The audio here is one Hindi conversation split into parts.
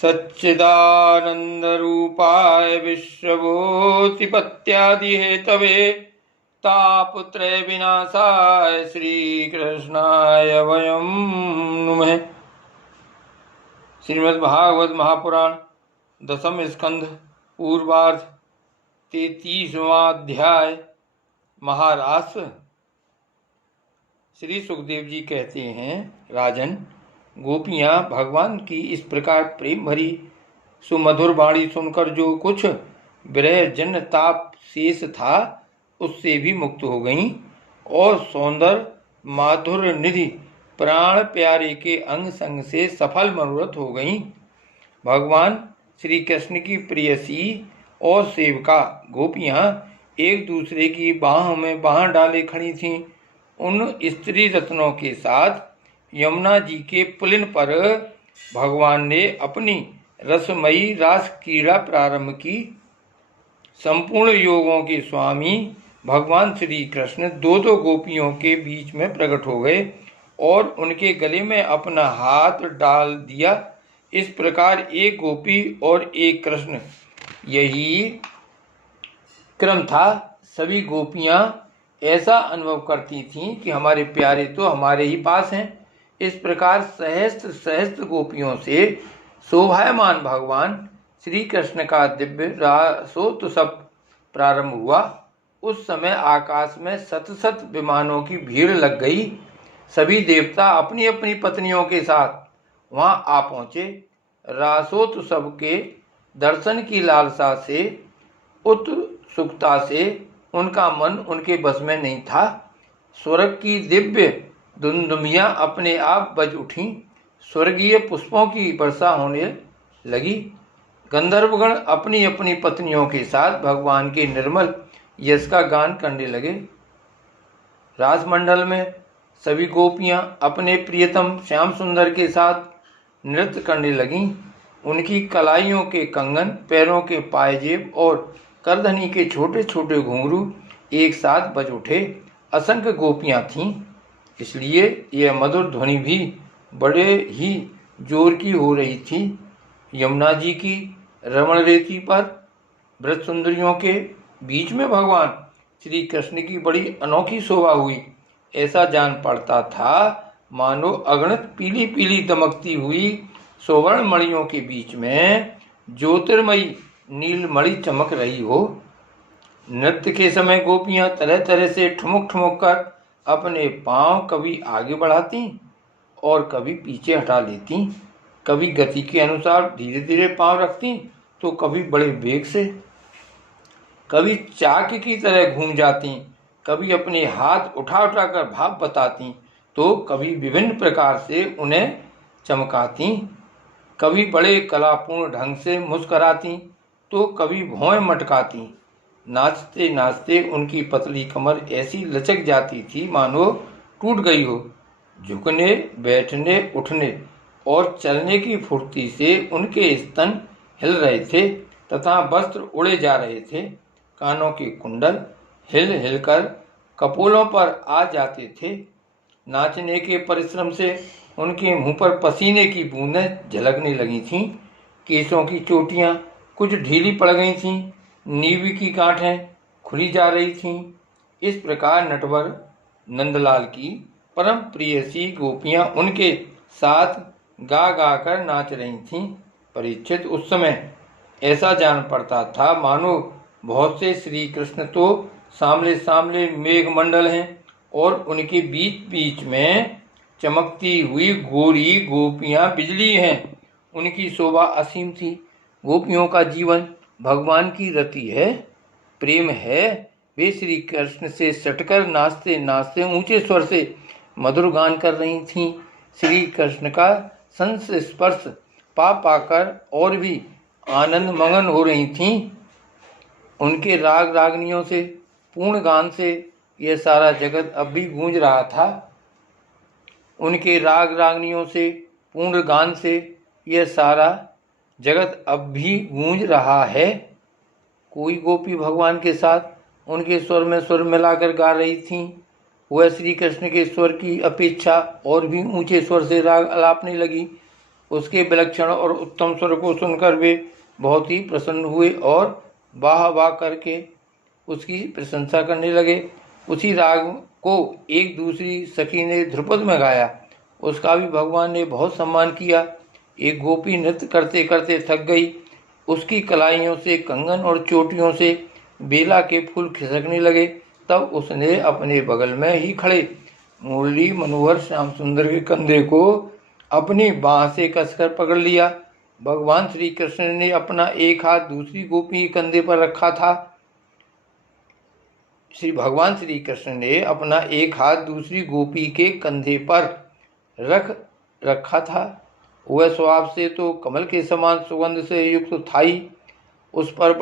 सच्चिदानन्दरूपाय विश्वभूतिपत्यादिहेतवे तापत्रय विनाशाय श्रीकृष्णाय वयं नुमः। श्रीमद्भागवत महापुराण दसम स्कंध पूर्वार्ध 33वां अध्याय महारास। श्री सुखदेव जी कहते हैं, राजन, गोपियां भगवान की इस प्रकार प्रेम भरी सुमधुर वाणी सुनकर जो कुछ विरह जन्य ताप शेष था उससे भी मुक्त हो गईं और सौंदर्य माधुर्य निधि प्राण प्यारे के अंग संग से सफल मनोरथ हो गईं। भगवान श्री कृष्ण की प्रियसी और सेविका गोपियां एक दूसरे की बाहों में बाह डाले खड़ी थीं। उन स्त्री रत्नों के साथ यमुना जी के पुलिन पर भगवान ने अपनी रसमयी रास क्रीड़ा प्रारंभ की। संपूर्ण योगों के स्वामी भगवान श्री कृष्ण दो दो गोपियों के बीच में प्रकट हो गए और उनके गले में अपना हाथ डाल दिया। इस प्रकार एक गोपी और एक कृष्ण, यही क्रम था। सभी गोपियां ऐसा अनुभव करती थीं कि हमारे प्यारे तो हमारे ही पास हैं। इस प्रकार सहस्त्र सहस्त्र गोपियों से शोभायमान भगवान श्री कृष्ण का दिव्य रासोत्सव प्रारंभ हुआ। उस समय आकाश में शत शत विमानों की भीड़ लग गई। सभी देवता अपनी अपनी पत्नियों के साथ वहां आ पहुंचे। रासोत्सव के दर्शन की लालसा से, उत्सुकता से उनका मन उनके बस में नहीं था। स्वर्ग की दिव्य दुमदुमियां अपने आप बज उठीं। स्वर्गीय पुष्पों की वर्षा होने लगी। गंधर्वगण अपनी अपनी पत्नियों के साथ भगवान के निर्मल यश का गान करने लगे। राजमंडल में सभी गोपियां अपने प्रियतम श्याम सुंदर के साथ नृत्य करने लगीं। उनकी कलाइयों के कंगन, पैरों के पायजेब और करधनी के छोटे छोटे घुंघरू एक साथ बज उठे। असंख्य गोपियां थीं, इसलिए यह मधुर ध्वनि भी बड़े ही जोर की हो रही थी। यमुना जी की रमण रेती पर व्रत सुंदरियों के बीच में भगवान श्री कृष्ण की बड़ी अनोखी शोभा हुई। ऐसा जान पड़ता था मानो अगणित पीली पीली दमकती हुई सुवर्ण मणियों के बीच में ज्योतिर्मयी नीलमणि चमक रही हो। नृत्य के समय गोपियां तरह तरह से ठुमक ठुमक कर अपने पांव कभी आगे बढ़ाती और कभी पीछे हटा लेती। कभी गति के अनुसार धीरे धीरे पांव रखती तो कभी बड़े वेग से, कभी चाक की तरह घूम जाती, कभी अपने हाथ उठा उठा कर भाव बताती तो कभी विभिन्न प्रकार से उन्हें चमकाती, कभी बड़े कलापूर्ण ढंग से मुस्कराती तो कभी भौं मटकाती। नाचते नाचते उनकी पतली कमर ऐसी लचक जाती थी मानो टूट गई हो। झुकने, बैठने, उठने और चलने की फुर्ती से उनके स्तन हिल रहे थे तथा वस्त्र उड़े जा रहे थे। कानों के कुंडल हिल हिलकर कपोलों पर आ जाते थे। नाचने के परिश्रम से उनके मुंह पर पसीने की बूंदें झलकने लगी थीं। केसों की चोटियां कुछ ढीली पड़ गई थीं। नीवी की गांठें खुली जा रही थीं। इस प्रकार नटवर नंदलाल की परम प्रियसी गोपियां उनके साथ गा गा कर नाच रही थीं। परीक्षित, उस समय ऐसा जान पड़ता था मानो बहुत से श्री कृष्ण तो सामने सामने मेघमंडल हैं और उनके बीच बीच में चमकती हुई गोरी गोपियां बिजली हैं। उनकी शोभा असीम थी। गोपियों का जीवन भगवान की रति है, प्रेम है। वे श्री कृष्ण से सटकर नाचते नाचते ऊंचे स्वर से मधुर गान कर रही थीं। श्री कृष्ण का संस्पर्श पा पाकर और भी आनंद मगन हो रही थीं। उनके राग रागनियों से, पूर्ण गान से यह सारा जगत अब भी गूंज रहा था। उनके राग रागनियों से, पूर्ण गान से यह सारा जगत अब भी गूंज रहा है। कोई गोपी भगवान के साथ उनके स्वर में स्वर मिलाकर गा रही थीं। वह श्री कृष्ण के स्वर की अपेक्षा और भी ऊंचे स्वर से राग अलापने लगी। उसके विलक्षण और उत्तम स्वर को सुनकर वे बहुत ही प्रसन्न हुए और वाह वाह करके उसकी प्रशंसा करने लगे। उसी राग को एक दूसरी सखी ने ध्रुपद में गाया, उसका भी भगवान ने बहुत सम्मान किया। एक गोपी नृत्य करते करते थक गई, उसकी कलाइयों से, कंगन और चोटियों से बेला के फूल खिसकने लगे। तब उसने अपने बगल में ही खड़े मुरली मनोहर श्याम सुंदर के कंधे को अपनी बाह से कसकर पकड़ लिया। भगवान श्री कृष्ण ने अपना एक हाथ दूसरी गोपी के कंधे पर रखा था। भगवान श्री कृष्ण ने अपना एक हाथ दूसरी गोपी के कंधे पर रखा था। वह स्वभाव से तो कमल के समान सुगंध से युक्त था ही, उस पर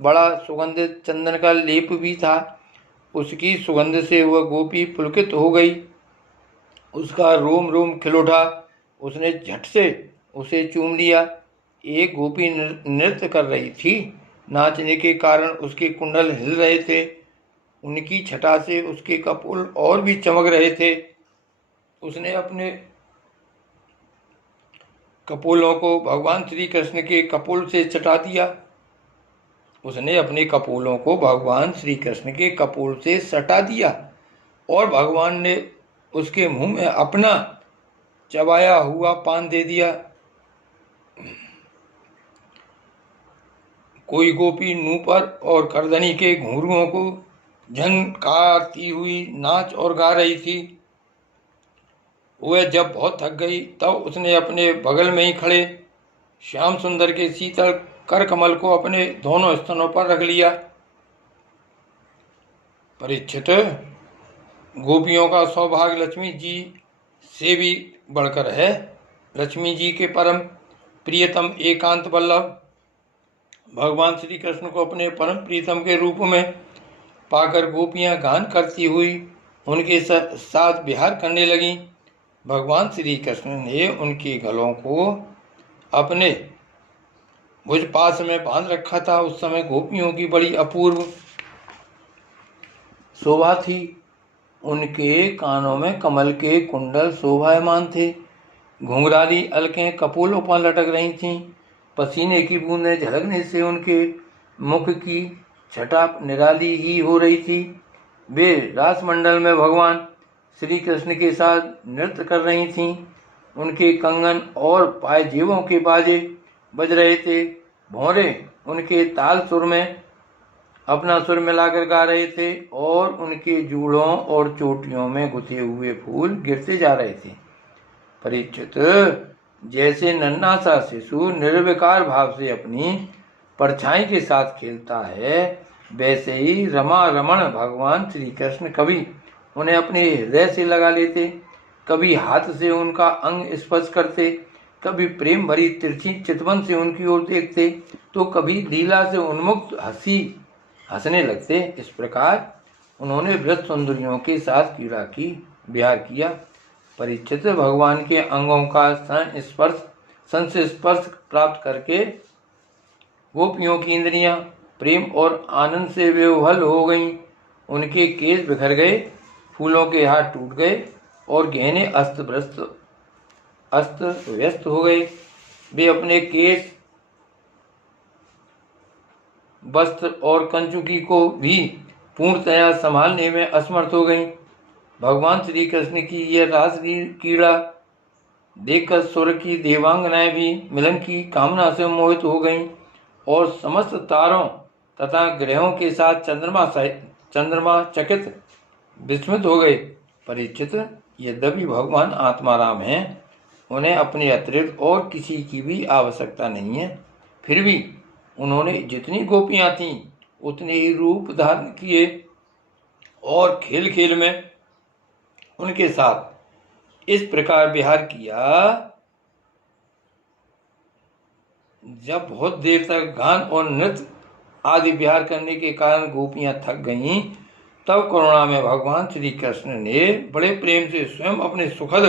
बड़ा सुगंधित चंदन का लेप भी था। उसकी सुगंध से वह गोपी पुलकित हो गई, उसका रोम रोम खिल उठा। उसने झट से उसे चूम लिया। एक गोपी नृत्य कर रही थी, नाचने के कारण उसके कुंडल हिल रहे थे, उनकी छटा से उसके कपोल और भी चमक रहे थे। उसने अपने कपोलों को भगवान श्री कृष्ण के कपोल से चटा दिया। उसने अपने कपोलों को भगवान श्री कृष्ण के कपोल से सटा दिया और भगवान ने उसके मुंह में अपना चबाया हुआ पान दे दिया। कोई गोपी नूपुर और करधनी के घुंघरुओं को झनकारती हुई नाच और गा रही थी। वह जब बहुत थक गई तब उसने अपने बगल में ही खड़े श्याम सुंदर के शीतल कर कमल को अपने दोनों स्तनों पर रख लिया। परीक्षित, गोपियों का सौभाग्य लक्ष्मी जी से भी बढ़कर है। लक्ष्मी जी के परम प्रियतम एकांत वल्लभ भगवान श्री कृष्ण को अपने परम प्रीतम के रूप में पाकर गोपियां गान करती हुई उनके साथ विहार करने लगीं। भगवान श्री कृष्ण ने उनके गलों को अपने भुजपास में बांध रखा था। उस समय गोपियों की बड़ी अपूर्व शोभा थी। उनके कानों में कमल के कुंडल शोभायमान थे, घुंघराली अलकें कपोलों पर लटक रही थीं। पसीने की बूंदें झलकने से उनके मुख की छटा निराली ही हो रही थी। वे रासमंडल में भगवान श्री कृष्ण के साथ नृत्य कर रही थीं। उनके कंगन और पायजेबों के बाजे बज रहे थे। भौरे उनके ताल सुर में अपना सुर मिलाकर गा रहे थे और उनके जूड़ों और चोटियों में गुथे हुए फूल गिरते जा रहे थे। परीक्षित, जैसे नन्हा सा शिशु निर्विकार भाव से अपनी परछाई के साथ खेलता है, वैसे ही रमा रमण भगवान श्री कृष्ण कभी उन्हें अपने हृदय से लगा लेते, कभी हाथ से उनका अंग स्पर्श करते, कभी प्रेम भरी तिरछी चितवन से उनकी ओर देखते, तो कभी लीला से उन्मुक्त हंसने लगते। इस प्रकार उन्होंने व्रत सुंदरियों के साथ क्रीड़ा की विहार किया। परीक्षित, भगवान के अंगों का संस्पर्श प्राप्त करके गोपियों की इंद्रियां प्रेम और आनंद से विह्वल हो गईं। उनके केश बिखर गए, फूलों के हाथ टूट गए और गहने अस्त व्यस्त हो गए। वे अपने केश, वस्त्र और कंचुकी को भी पूर्णतया संभालने में असमर्थ हो गईं। भगवान श्री कृष्ण की यह रास क्रीड़ा देखकर स्वर्ग की देवांगनाएं भी मिलन की कामना से मोहित हो गईं और समस्त तारों तथा ग्रहों के साथ चंद्रमा चकित विस्मित हो गए। परीक्षित, यद्यपि भगवान आत्माराम हैं, उन्हें अपने अतिरिक्त और किसी की भी आवश्यकता नहीं है, फिर भी उन्होंने जितनी गोपियां थीं उतने ही रूप धारण किए और खेल खेल में उनके साथ इस प्रकार विहार किया। जब बहुत देर तक गान और नृत्य आदि विहार करने के कारण गोपियां थक गईं, तब करुणा में भगवान श्री कृष्ण ने बड़े प्रेम से स्वयं अपने सुखद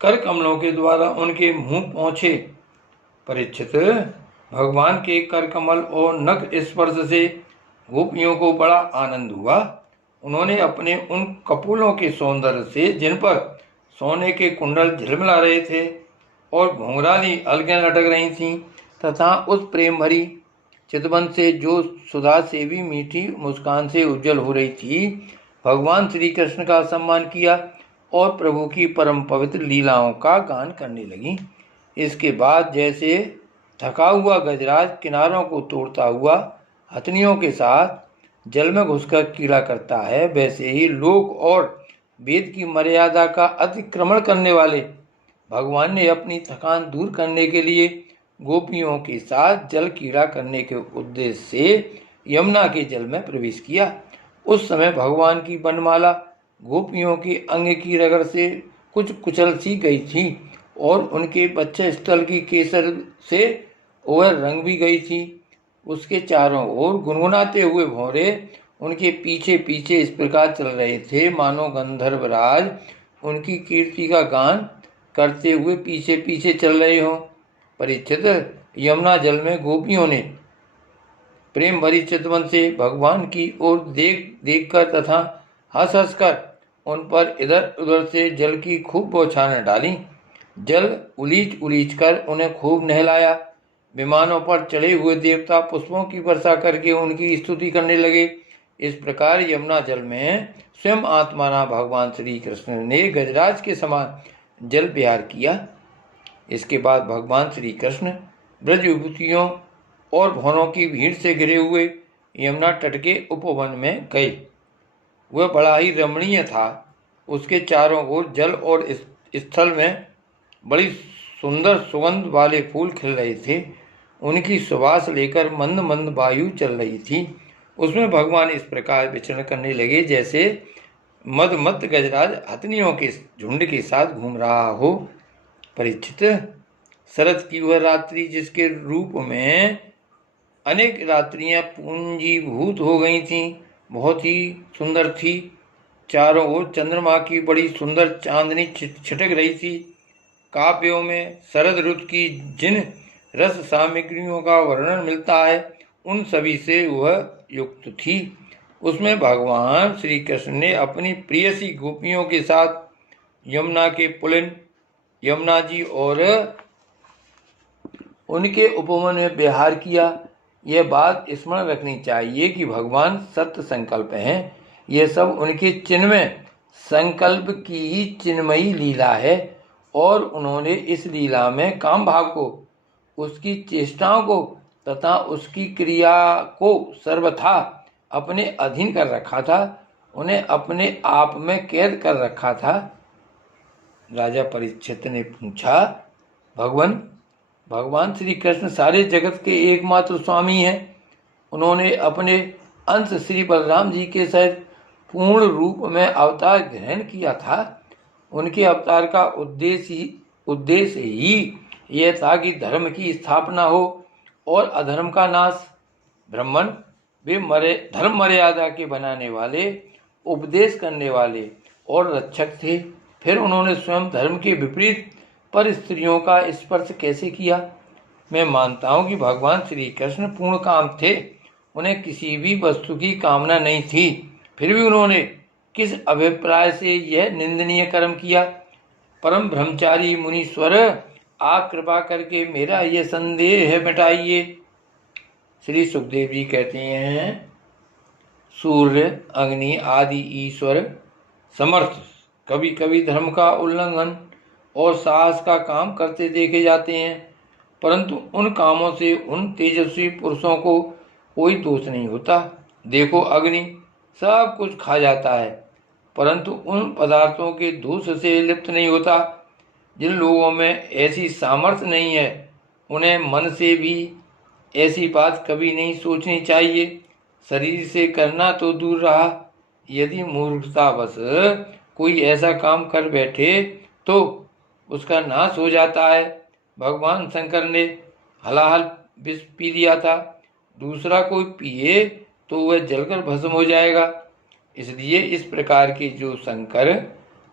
कर कमलों के द्वारा उनके मुंह पहुंचे। परीक्षित, भगवान के कर कमल और नख स्पर्श से गोपियों को बड़ा आनंद हुआ। उन्होंने अपने उन कपोलों के सौंदर्य से, जिन पर सोने के कुंडल झिलमिला रहे थे, और घुंघराली अलगें लटक रही थीं तथा उस प्रेम भरी चितवन से जो सुधा से भी मीठी मुस्कान से उज्जवल हो रही थी, भगवान श्री कृष्ण का सम्मान किया और प्रभु की परम पवित्र लीलाओं का गान करने लगी। इसके बाद जैसे थका हुआ गजराज किनारों को तोड़ता हुआ हथनियों के साथ जल में घुसकर कीड़ा करता है, वैसे ही लोक और वेद की मर्यादा का अतिक्रमण करने वाले भगवान ने अपनी थकान दूर करने के लिए गोपियों के साथ जल कीड़ा करने के उद्देश्य से यमुना के जल में प्रवेश किया। उस समय भगवान की वनमाला गोपियों के अंग की रगड़ से कुछ कुचल सी गई थी और उनके बच्चे स्थल की केसर से वह रंग भी गई थी। उसके चारों ओर गुनगुनाते हुए भौरे उनके पीछे पीछे इस प्रकार चल रहे थे मानो गंधर्वराज उनकी कीर्ति का गान करते हुए पीछे पीछे चल रहे हों। परीक्षित, यमुना जल में गोपियों ने प्रेम भरी चितवन से भगवान की ओर देख देख कर तथा हंस हंस कर उन पर इधर उधर से जल की खूब बौछारें डाली। जल उलीच उलीच कर उन्हें खूब नहलाया। विमानों पर चढ़े हुए देवता पुष्पों की वर्षा करके उनकी स्तुति करने लगे। इस प्रकार यमुना जल में स्वयं आत्माराम भगवान श्री कृष्ण ने गजराज के समान जल विहार किया। इसके बाद भगवान श्री कृष्ण ब्रज युवतियों और भौरों की भीड़ से घिरे हुए यमुना तट के उपवन में गए। वह बड़ा ही रमणीय था। उसके चारों ओर जल और स्थल में बड़ी सुंदर सुगंध वाले फूल खिल रहे थे। उनकी सुवास लेकर मंद मंद वायु चल रही थी। उसमें भगवान इस प्रकार विचरण करने लगे जैसे मदमत्त गजराज हथनियों के झुंड के साथ घूम रहा हो। परीक्षित, शरद की वह रात्रि जिसके रूप में अनेक रात्रियां पूंजीभूत हो गई थीं, बहुत ही सुंदर थी। चारों ओर चंद्रमा की बड़ी सुंदर चांदनी छिटक रही थी। काव्यों में शरद ऋतु की जिन रस सामग्रियों का वर्णन मिलता है उन सभी से वह युक्त थी। उसमें भगवान श्री कृष्ण ने अपनी प्रियसी गोपियों के साथ यमुना के पुलिन यमुना जी और उनके उपवन में विहार किया। यह बात स्मरण रखनी चाहिए कि भगवान सत्य संकल्प हैं। यह सब उनके चिन्मय संकल्प की ही चिन्मयी लीला है और उन्होंने इस लीला में काम भाव को, उसकी चेष्टाओं को तथा उसकी क्रिया को सर्वथा अपने अधीन कर रखा था, उन्हें अपने आप में कैद कर रखा था। राजा परीक्षित ने पूछा, भगवान श्री कृष्ण सारे जगत के एकमात्र स्वामी हैं। उन्होंने अपने अंश श्री बलराम जी के सहित पूर्ण रूप में अवतार ग्रहण किया था। उनके अवतार का उद्देश्य ही यह था कि धर्म की स्थापना हो और अधर्म का नाश। ब्राह्मण वे धर्म मर्यादा के बनाने वाले, उपदेश करने वाले और रक्षक थे। फिर उन्होंने स्वयं धर्म के विपरीत पर स्त्रियों का स्पर्श कैसे किया? मैं मानता हूँ कि भगवान श्री कृष्ण पूर्ण काम थे। उन्हें किसी भी वस्तु की कामना नहीं थी। फिर भी उन्होंने किस अभिप्राय से यह निंदनीय कर्म किया? परम ब्रह्मचारी मुनीश्वर, आप कृपा करके मेरा यह संदेह मिटाइए। श्री सुखदेव जी कहते हैं, सूर्य, अग्नि आदि ईश्वर समर्थ कभी कभी धर्म का उल्लंघन और साहस का काम करते देखे जाते हैं, परंतु उन कामों से उन तेजस्वी पुरुषों को कोई दोष नहीं होता। देखो, अग्नि सब कुछ खा जाता है परंतु उन पदार्थों के दोष से लिप्त नहीं होता। जिन लोगों में ऐसी सामर्थ्य नहीं है उन्हें मन से भी ऐसी बात कभी नहीं सोचनी चाहिए। शरीर से करना तो दूर रहा, यदि मूर्खतावश कोई ऐसा काम कर बैठे तो उसका नाश हो जाता है। भगवान शंकर ने हलाहल विष पी लिया था, दूसरा कोई पिए तो वह जलकर भस्म हो जाएगा। इसलिए इस प्रकार के जो शंकर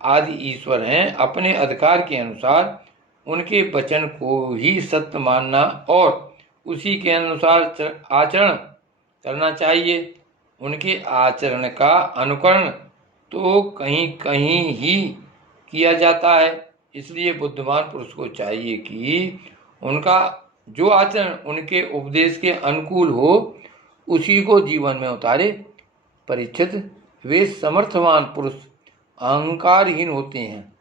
आदि ईश्वर हैं, अपने अधिकार के अनुसार उनके वचन को ही सत्य मानना और उसी के अनुसार आचरण करना चाहिए। उनके आचरण का अनुकरण तो कहीं कहीं ही किया जाता है। इसलिए बुद्धिमान पुरुष को चाहिए कि उनका जो आचरण उनके उपदेश के अनुकूल हो उसी को जीवन में उतारे। परीक्षित, वे समर्थवान पुरुष अहंकारहीन होते हैं।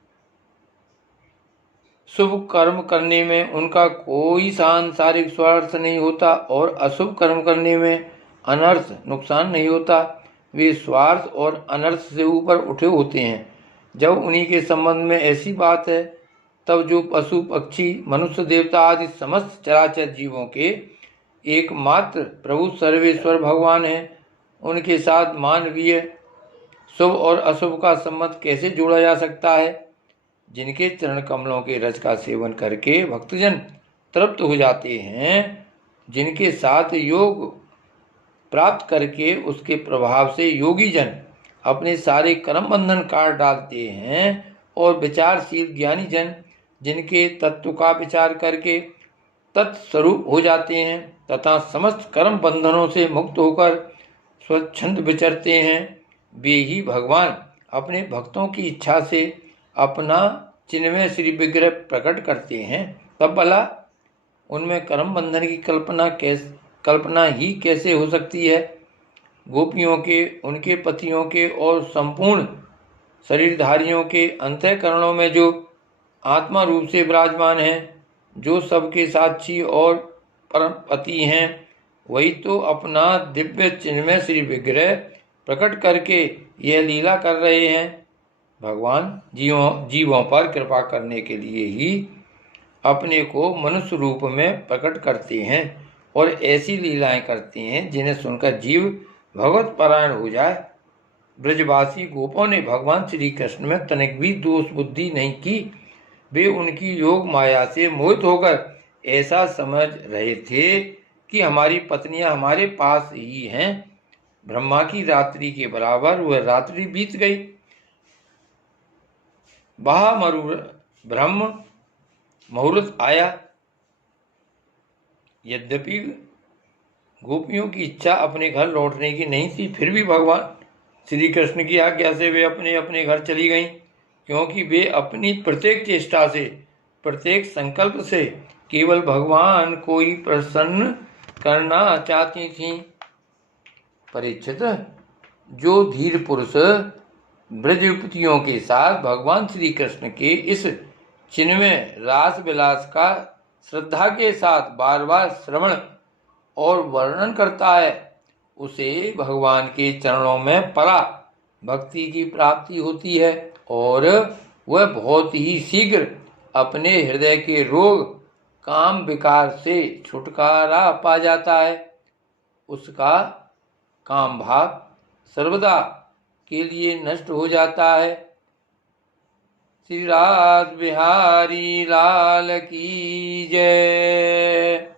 शुभ कर्म करने में उनका कोई सांसारिक स्वार्थ नहीं होता और अशुभ कर्म करने में अनर्थ नुकसान नहीं होता। वे स्वार्थ और अनर्थ से ऊपर उठे होते हैं। जब उन्हीं के संबंध में ऐसी बात है तब जो पशु पक्षी मनुष्य देवता आदि समस्त चराचर जीवों के एकमात्र प्रभु सर्वेश्वर भगवान हैं, उनके साथ मानवीय शुभ और अशुभ का संबंध कैसे जोड़ा जा सकता है? जिनके चरण कमलों के रस का सेवन करके भक्तजन तृप्त हो जाते हैं, जिनके साथ योग प्राप्त करके उसके प्रभाव से योगी जन अपने सारे कर्म बंधन काट डालते हैं, और विचारशील ज्ञानी जन जिनके तत्व का विचार करके तत्स्वरूप हो जाते हैं तथा समस्त कर्म बंधनों से मुक्त होकर स्वच्छंद विचरते हैं, वे ही भगवान अपने भक्तों की इच्छा से अपना चिन्मय श्री विग्रह प्रकट करते हैं। तब भला उनमें कर्म बंधन की कल्पना ही कैसे हो सकती है? गोपियों के, उनके पतियों के और संपूर्ण शरीरधारियों के अंतःकरणों में जो आत्मा रूप से विराजमान हैं, जो सबके साक्षी और परम पति हैं, वही तो अपना दिव्य चिन्मय श्री विग्रह प्रकट करके यह लीला कर रहे हैं। भगवान जीवों पर कृपा करने के लिए ही अपने को मनुष्य रूप में प्रकट करते हैं और ऐसी लीलाएं करते हैं जिन्हें सुनकर जीव भगवत परायण हो जाए। ब्रजवासी गोपों ने भगवान श्री कृष्ण में तनिक भी दोष बुद्धि नहीं की। वे उनकी योग माया से मोहित होकर ऐसा समझ रहे थे कि हमारी पत्नियां हमारे पास ही हैं। ब्रह्मा की रात्रि के बराबर वह रात्रि बीत गई। ब्रह्म मुहूर्त आया। यद्यपि गोपियों की इच्छा अपने घर लौटने की नहीं थी, फिर भी भगवान श्री कृष्ण की आज्ञा से वे अपने अपने घर चली गईं, क्योंकि वे अपनी प्रत्येक चेष्टा से, प्रत्येक संकल्प से केवल भगवान को ही प्रसन्न करना चाहती थीं। परीक्षित, जो धीर पुरुष ब्रज युवतियों के साथ भगवान श्री कृष्ण के इस चिन्मय रास विलास का श्रद्धा के साथ बार बार श्रवण और वर्णन करता है, उसे भगवान के चरणों में परा भक्ति की प्राप्ति होती है और वह बहुत ही शीघ्र अपने हृदय के रोग काम विकार से छुटकारा पा जाता है। उसका काम भाव सर्वदा के लिए नष्ट हो जाता है। श्री रास बिहारी लाल की जय।